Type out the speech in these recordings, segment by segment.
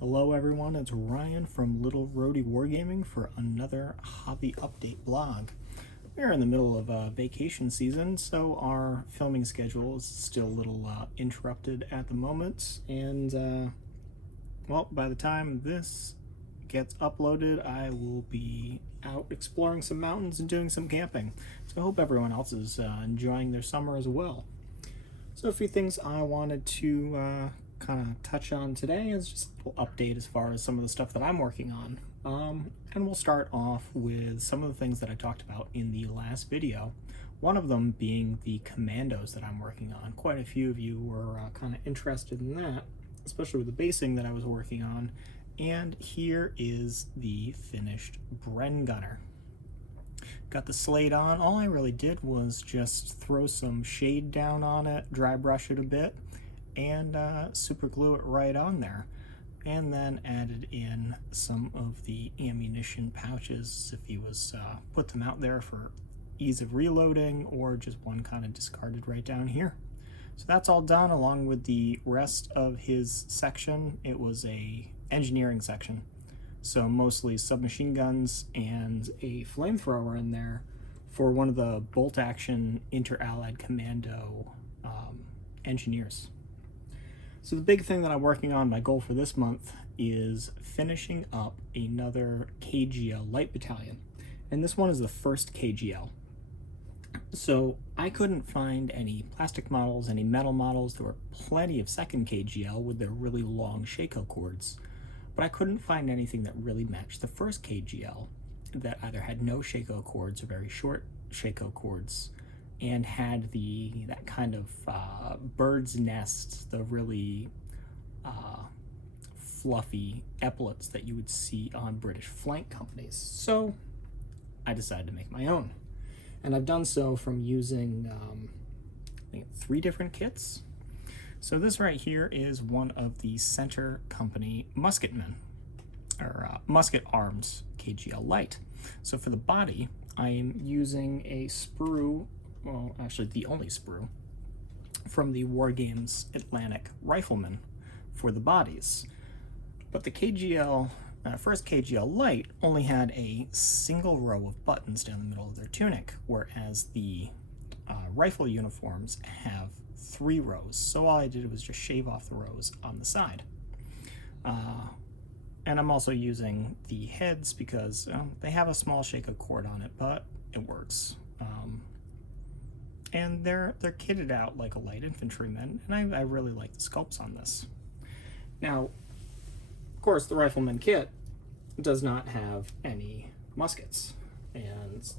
Hello everyone, it's Ryan from Little Roadie Wargaming for another hobby update blog. We're in the middle of vacation season, so our filming schedule is still a little interrupted at the moment, and well, by the time this gets uploaded, I will be out exploring some mountains and doing some camping. So I hope everyone else is enjoying their summer as well. So a few things I wanted to kind of touch on today is just a little update as far as some of the stuff that I'm working on. And we'll start off with some of the things that I talked about in the last video. One of them being the commandos that I'm working on. Quite a few of you were kind of interested in that, especially with the basing that I was working on. And here is the finished Bren Gunner. Got the slate on. All I really did was just throw some shade down on it, dry brush it a bit, and super glue it right on there. And then added in some of the ammunition pouches if he was put them out there for ease of reloading, or just one kind of discarded right down here. So that's all done along with the rest of his section. It was a engineering section. So mostly submachine guns and a flamethrower in there for one of the bolt action inter-allied commando engineers. So the big thing that I'm working on, my goal for this month, is finishing up another KGL light battalion. And this one is the first KGL. So I couldn't find any plastic models, any metal models. There were plenty of second KGL with their really long Shako cords. But I couldn't find anything that really matched the first KGL that either had no Shako cords or very short Shako cords and had that kind of bird's nest, the really fluffy epaulets that you would see on British flank companies. So I decided to make my own. And I've done so from using I think 3 different kits. So this right here is one of the Center Company musketmen, or musket arms KGL Light. So for the body, I am using a sprue, well, actually the only sprue, from the Wargames Atlantic Rifleman for the bodies. But the KGL, first KGL Light only had a single row of buttons down the middle of their tunic, whereas the rifle uniforms have 3 rows. So all I did was just shave off the rows on the side. And I'm also using the heads because they have a small Shako cord on it, but it works. And they're kitted out like a light infantryman, and I really like the sculpts on this. Now, of course, the Rifleman kit does not have any muskets, and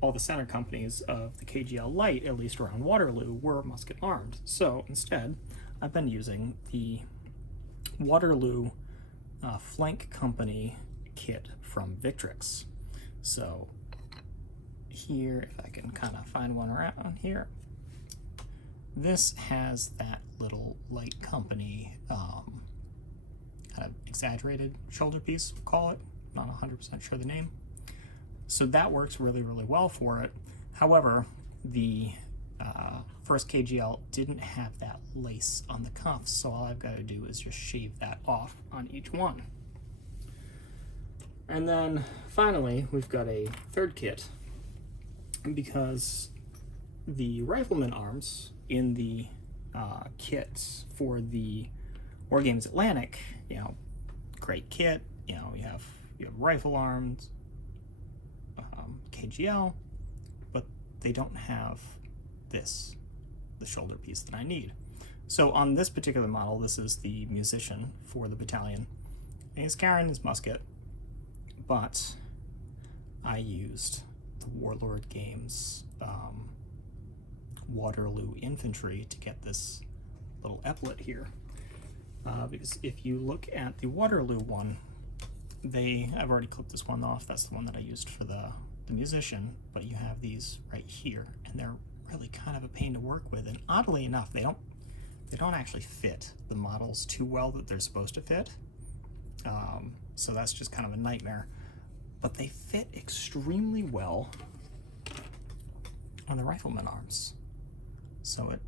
all the center companies of the KGL Light, at least around Waterloo, were musket armed. So instead, I've been using the Waterloo Flank Company kit from Victrix. So here, if I can kind of find one around here, this has that little light company kind of exaggerated shoulder piece, we'll call it. Not 100% sure the name. So that works really, really well for it. However, the first KGL didn't have that lace on the cuffs, so all I've got to do is just shave that off on each one. And then finally, we've got a third kit, because the Rifleman arms in the kits for the Wargames Atlantic, great kit, you have rifle arms, KGL, but they don't have the shoulder piece that I need. So on this particular model, this is the musician for the battalion, and he's carrying his musket, but I used the Warlord Games Waterloo infantry to get this little epaulet here, because if you look at the Waterloo one, I've already clipped this one off. That's the one that I used for the musician, but you have these right here, and they're really kind of a pain to work with. And oddly enough, they don't actually fit the models too well that they're supposed to fit. So that's just kind of a nightmare. But they fit extremely well on the Rifleman arms. So it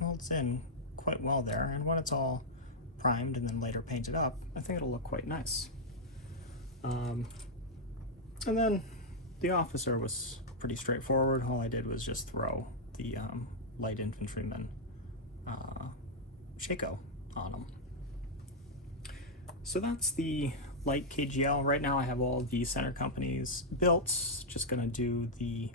molds in quite well there, and when it's all primed and then later painted up, I think it'll look quite nice. And then the officer was pretty straightforward. All I did was just throw the light infantryman Shako on him. So that's the light KGL. Right now I have all the center companies built. Just gonna do the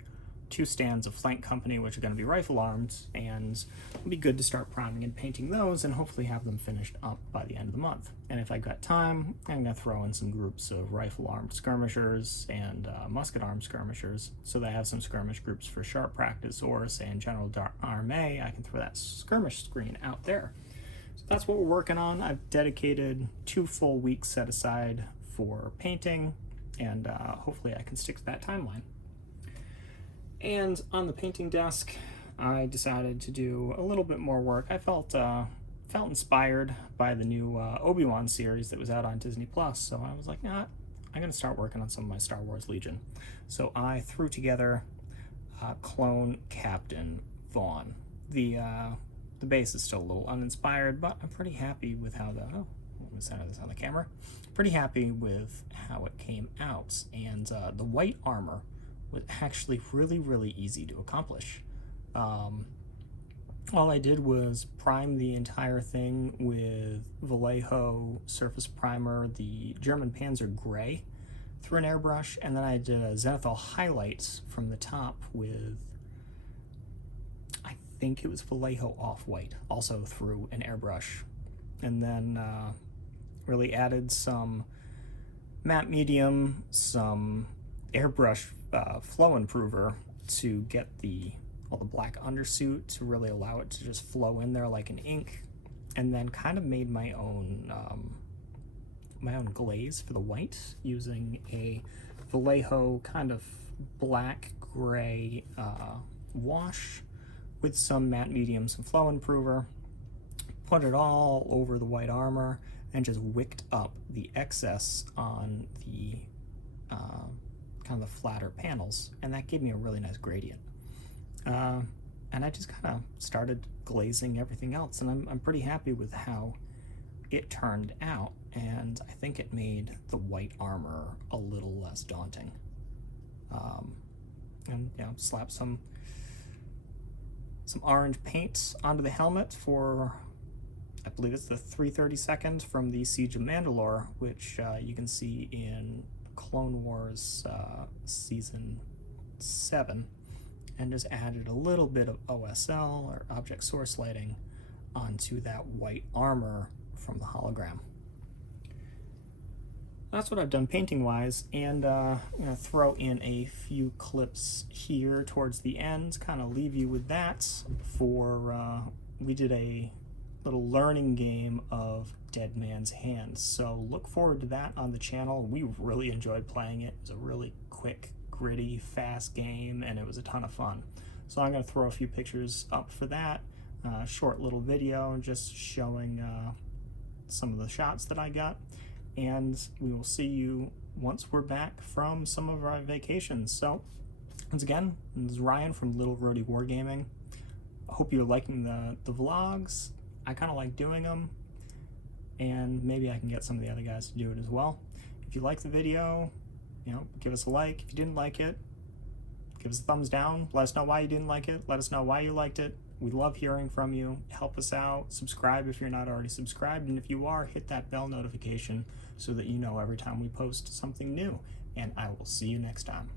2 stands of flank company, which are going to be rifle armed, and it'll be good to start priming and painting those and hopefully have them finished up by the end of the month. And if I've got time, I'm going to throw in some groups of rifle armed skirmishers and musket armed skirmishers, so that I have some skirmish groups for sharp practice, or say in general armée, I can throw that skirmish screen out there. So that's what we're working on. I've dedicated 2 full weeks set aside for painting, and hopefully I can stick to that timeline. And on the painting desk, I decided to do a little bit more work. I felt inspired by the new Obi-Wan series that was out on Disney Plus, so I was like, nah, I'm gonna start working on some of my Star Wars Legion. So I threw together Clone Captain Vaughn. The base is still a little uninspired, but I'm pretty happy with how let me center this on the camera. Pretty happy with how it came out, and the white armor was actually really easy to accomplish. All I did was prime the entire thing with Vallejo surface primer, the German Panzer Gray, through an airbrush, and then I did a zenithal highlights from the top with, I think it was Vallejo Off-White, also through an airbrush, and then really added some matte medium, some airbrush flow improver to get all the black undersuit to really allow it to just flow in there like an ink, and then kind of made my own glaze for the white using a Vallejo kind of black gray wash with some matte medium, some flow improver, put it all over the white armor and just wicked up the excess on the kind of the flatter panels, and that gave me a really nice gradient. And I just kind of started glazing everything else, and I'm pretty happy with how it turned out, and I think it made the white armor a little less daunting. And slap some orange paint onto the helmet for, I believe it's the 332nd from the Siege of Mandalore, which you can see in Clone Wars Season 7, and just added a little bit of OSL, or object source lighting, onto that white armor from the hologram. That's what I've done painting wise, and I'm going to throw in a few clips here towards the end, kind of leave you with that for, we did a little learning game of Dead Man's Hand, so look forward to that on the channel. We really enjoyed playing it. It was a really quick, gritty, fast game, and it was a ton of fun. So I'm going to throw a few pictures up for that, short little video just showing some of the shots that I got, and we will see you once we're back from some of our vacations. So once again, this is Ryan from Little Roadie Wargaming. I hope you're liking the vlogs. I kind of like doing them, and maybe I can get some of the other guys to do it as well. If you like the video, give us a like. If you didn't like it, give us a thumbs down. Let us know why you didn't like it. Let us know why you liked it. We love hearing from you. Help us out. Subscribe if you're not already subscribed, and if you are, hit that bell notification so that you know every time we post something new. And I will see you next time.